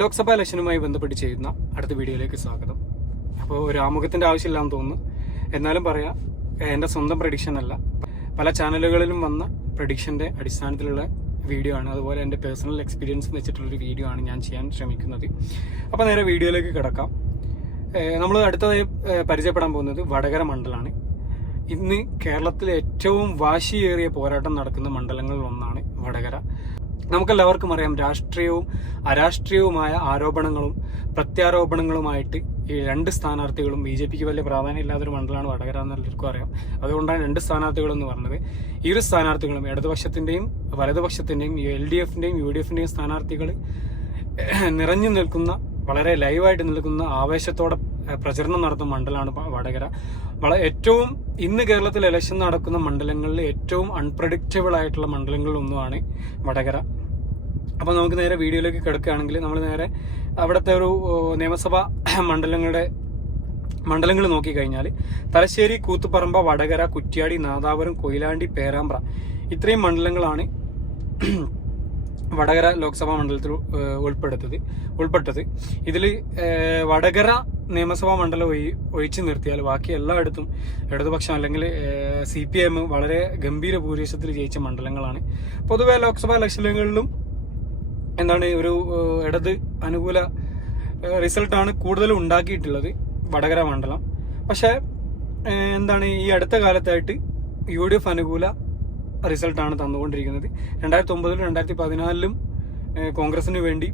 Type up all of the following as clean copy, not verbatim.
ലോക്സഭാ ഇലക്ഷനുമായി ബന്ധപ്പെട്ട് ചെയ്യുന്ന അടുത്ത വീഡിയോയിലേക്ക് സ്വാഗതം. അപ്പോൾ ഒരു ആമുഖത്തിൻ്റെ ആവശ്യമില്ലാന്ന് തോന്നുന്നു. എന്നാലും പറയാം, എൻ്റെ സ്വന്തം പ്രഡിക്ഷൻ അല്ല, പല ചാനലുകളിലും വന്ന പ്രഡിക്ഷൻ്റെ അടിസ്ഥാനത്തിലുള്ള വീഡിയോ ആണ്. അതുപോലെ എൻ്റെ പേഴ്സണൽ എക്സ്പീരിയൻസ് വെച്ചിട്ടുള്ളൊരു വീഡിയോ ആണ് ഞാൻ ചെയ്യാൻ ശ്രമിക്കുന്നത്. അപ്പോൾ നേരെ വീഡിയോയിലേക്ക് കിടക്കാം. നമ്മൾ അടുത്തതായി പരിചയപ്പെടാൻ പോകുന്നത് വടകര മണ്ഡലമാണ്. ഇന്ന് കേരളത്തിലെ ഏറ്റവും വാശിയേറിയ പോരാട്ടം നടക്കുന്ന മണ്ഡലങ്ങളിൽ ഒന്നാണ് വടകര. നമുക്കെല്ലാവർക്കും അറിയാം, രാഷ്ട്രീയവും അരാഷ്ട്രീയവുമായ ആരോപണങ്ങളും പ്രത്യാരോപണങ്ങളുമായിട്ട് ഈ രണ്ട് സ്ഥാനാർത്ഥികളും BJPക്ക് വലിയ പ്രാധാന്യം ഇല്ലാത്തൊരു മണ്ഡലമാണ് വടകര എന്ന് എല്ലാവർക്കും അറിയാം. അതുകൊണ്ടാണ് രണ്ട് സ്ഥാനാർത്ഥികളെന്ന് പറഞ്ഞത്. ഈ ഒരു സ്ഥാനാർത്ഥികളും ഇടതുപക്ഷത്തിന്റെയും വലതുപക്ഷത്തിന്റെയും LDFന്റെയും UDFന്റെയും സ്ഥാനാർത്ഥികൾ നിറഞ്ഞു നിൽക്കുന്ന, വളരെ ലൈവായിട്ട് നിൽക്കുന്ന, ആവേശത്തോടെ പ്രചരണം നടത്തുന്ന മണ്ഡലമാണ് വടകര. ഏറ്റവും ഇന്ന് കേരളത്തിൽ ഇലക്ഷൻ നടക്കുന്ന മണ്ഡലങ്ങളിൽ ഏറ്റവും അൺപ്രഡിക്റ്റബിൾ ആയിട്ടുള്ള മണ്ഡലങ്ങളിൽ ഒന്നുമാണ് വടകര. അപ്പോൾ നമുക്ക് നേരെ വീഡിയോയിലേക്ക് കിടക്കുകയാണെങ്കിൽ, നമ്മൾ നേരെ അവിടുത്തെ ഒരു നിയമസഭാ മണ്ഡലങ്ങൾ നോക്കിക്കഴിഞ്ഞാൽ തലശ്ശേരി, കൂത്തുപറമ്പ, വടകര, കുറ്റ്യാടി, നാദാപുരം, കൊയിലാണ്ടി, പേരാമ്പ്ര ഇത്രയും മണ്ഡലങ്ങളാണ് വടകര ലോക്സഭാ മണ്ഡലത്തിൽ ഉൾപ്പെട്ടത്. ഇതിൽ വടകര നിയമസഭാ മണ്ഡലം ഒഴിച്ചു നിർത്തിയാൽ ബാക്കി എല്ലായിടത്തും ഇടതുപക്ഷം അല്ലെങ്കിൽ CPM വളരെ ഗംഭീര ഭൂരിപക്ഷത്തിൽ ജയിച്ച മണ്ഡലങ്ങളാണ്. പൊതുവെ ലോക്സഭാ ഇലക്ഷനുകളിലും ഒരു ഇടത് അനുകൂല റിസൾട്ടാണ് കൂടുതലും ഉണ്ടാക്കിയിട്ടുള്ളത് വടകര മണ്ഡലം. പക്ഷേ ഈ അടുത്ത കാലത്തായിട്ട് UDF അനുകൂല റിസൾട്ടാണ് തന്നുകൊണ്ടിരിക്കുന്നത്. 2009 2014 കോൺഗ്രസിന് വേണ്ടി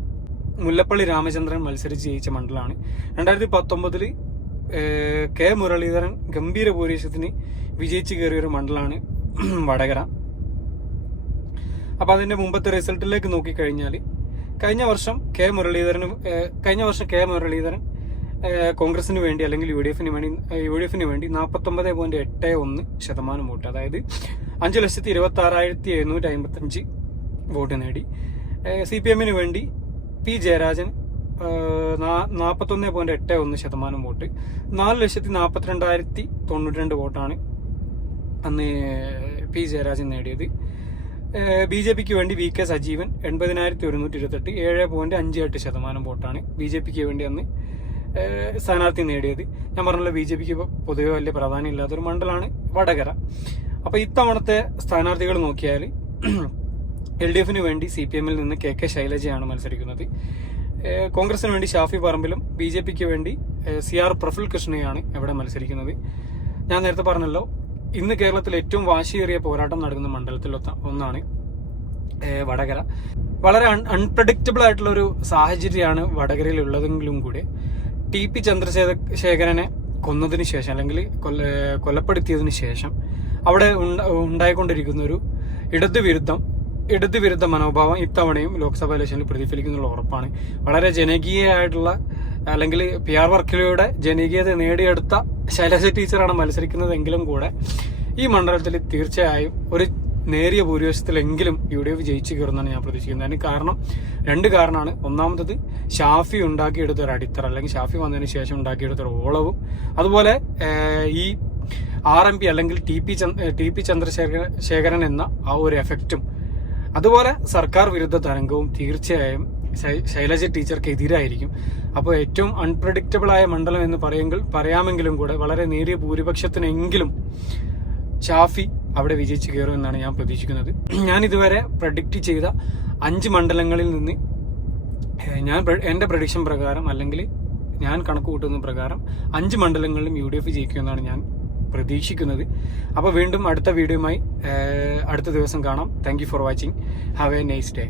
മുല്ലപ്പള്ളി രാമചന്ദ്രൻ മത്സരിച്ച് ജയിച്ച മണ്ഡലമാണ്. 2019 കെ മുരളീധരൻ ഗംഭീര ഭൂരിപക്ഷത്തിന് വിജയിച്ച് കയറിയൊരു മണ്ഡലമാണ് വടകര. അപ്പൊ അതിന്റെ മുമ്പത്തെ റിസൾട്ടിലേക്ക് നോക്കിക്കഴിഞ്ഞാൽ കഴിഞ്ഞ വർഷം കെ മുരളീധരൻ കോൺഗ്രസിന് വേണ്ടി അല്ലെങ്കിൽ UDFന് വേണ്ടി 49.81% വോട്ട്, അതായത് 5,26,755 വോട്ട് നേടി. CPMന് വേണ്ടി P ജയരാജൻ 41.81% വോട്ട്, 4,42,092 വോട്ടാണ് അന്ന് P ജയരാജൻ നേടിയത്. BJPക്ക് വേണ്ടി VK സജീവൻ 80,128 7.58% വോട്ടാണ് BJPക്ക് വേണ്ടി അന്ന് സ്ഥാനാർത്ഥി നേടിയത്. ഞാൻ പറഞ്ഞല്ലോ, BJPക്ക് പൊതുവെ വലിയ പ്രാധാന്യം ഇല്ലാത്തൊരു മണ്ഡലമാണ് വടകര. അപ്പൊ ഇത്തവണത്തെ സ്ഥാനാർത്ഥികൾ നോക്കിയാൽ LDFന് വേണ്ടി CPMൽ നിന്ന് KK ശൈലജയാണ് മത്സരിക്കുന്നത്. കോൺഗ്രസിന് വേണ്ടി ഷാഫി പറമ്പിലും BJPക്ക് വേണ്ടി CR പ്രഫുൽ കൃഷ്ണയാണ് ഇവിടെ മത്സരിക്കുന്നത്. ഞാൻ നേരത്തെ പറഞ്ഞല്ലോ, ഇന്ന് കേരളത്തിൽ ഏറ്റവും വാശിയേറിയ പോരാട്ടം നടക്കുന്ന മണ്ഡലത്തിൽ ഒന്നാണ് വടകര. വളരെ അൺപ്രഡിക്റ്റബിൾ ആയിട്ടുള്ള ഒരു സാഹചര്യമാണ് വടകരയിൽ ഉള്ളതെങ്കിലും കൂടെ TP ചന്ദ്രശേഖരനെ കൊന്നതിന് ശേഷം അല്ലെങ്കിൽ കൊലപ്പെടുത്തിയതിനു ശേഷം അവിടെ ഉണ്ടായിക്കൊണ്ടിരിക്കുന്ന ഒരു ഇടതുവിരുദ്ധ മനോഭാവം ഇത്തവണയും ലോക്സഭാ ഇലക്ഷനിൽ പ്രതിഫലിക്കുന്നുള്ള ഉറപ്പാണ്. വളരെ ജനകീയമായിട്ടുള്ള അല്ലെങ്കിൽ PR വർക്കിലൂടെ ജനകീയത നേടിയെടുത്ത ശൈലജ ടീച്ചറാണ് മത്സരിക്കുന്നതെങ്കിലും കൂടെ ഈ മണ്ഡലത്തിൽ തീർച്ചയായും ഒരു നേരിയ ഭൂരിപക്ഷത്തിലെങ്കിലും UDF ജയിച്ചു കയറുന്നതാണ് ഞാൻ പ്രതീക്ഷിക്കുന്നത്. അതിന് രണ്ട് കാരണമാണ്. ഒന്നാമത്തത് ഷാഫി ഉണ്ടാക്കിയെടുത്ത ഒരു അടിത്തറ, അല്ലെങ്കിൽ ഷാഫി വന്നതിന് ശേഷം ഉണ്ടാക്കിയെടുത്ത ഒരു ഓളവും, അതുപോലെ ഈ RMP അല്ലെങ്കിൽ TP ചന്ദ്രശേഖരൻ എന്ന ആ ഒരു എഫക്റ്റും, അതുപോലെ സർക്കാർ വിരുദ്ധ തരംഗവും തീർച്ചയായും ശൈലജ ടീച്ചർക്ക് എതിരായിരിക്കും. അപ്പോൾ ഏറ്റവും അൺപ്രഡിക്റ്റബിൾ ആയ മണ്ഡലം എന്ന് പറയാമെങ്കിലും കൂടെ വളരെ നേരിയ ഭൂരിപക്ഷത്തിനെങ്കിലും ഷാഫി അവിടെ വിജയിച്ചു കയറും എന്നാണ് ഞാൻ പ്രതീക്ഷിക്കുന്നത്. ഞാൻ ഇതുവരെ പ്രഡിക്റ്റ് ചെയ്ത 5 മണ്ഡലങ്ങളിൽ നിന്ന് എൻ്റെ പ്രഡിക്ഷൻ പ്രകാരം അല്ലെങ്കിൽ ഞാൻ കണക്ക് കൂട്ടുന്ന പ്രകാരം 5 മണ്ഡലങ്ങളിലും UDF ജയിക്കുമെന്നാണ് ഞാൻ പ്രതീക്ഷിക്കുന്നത്. അപ്പോൾ വീണ്ടും അടുത്ത വീഡിയോയുമായി അടുത്ത ദിവസം കാണാം. Thank you for watching. Have A nice day.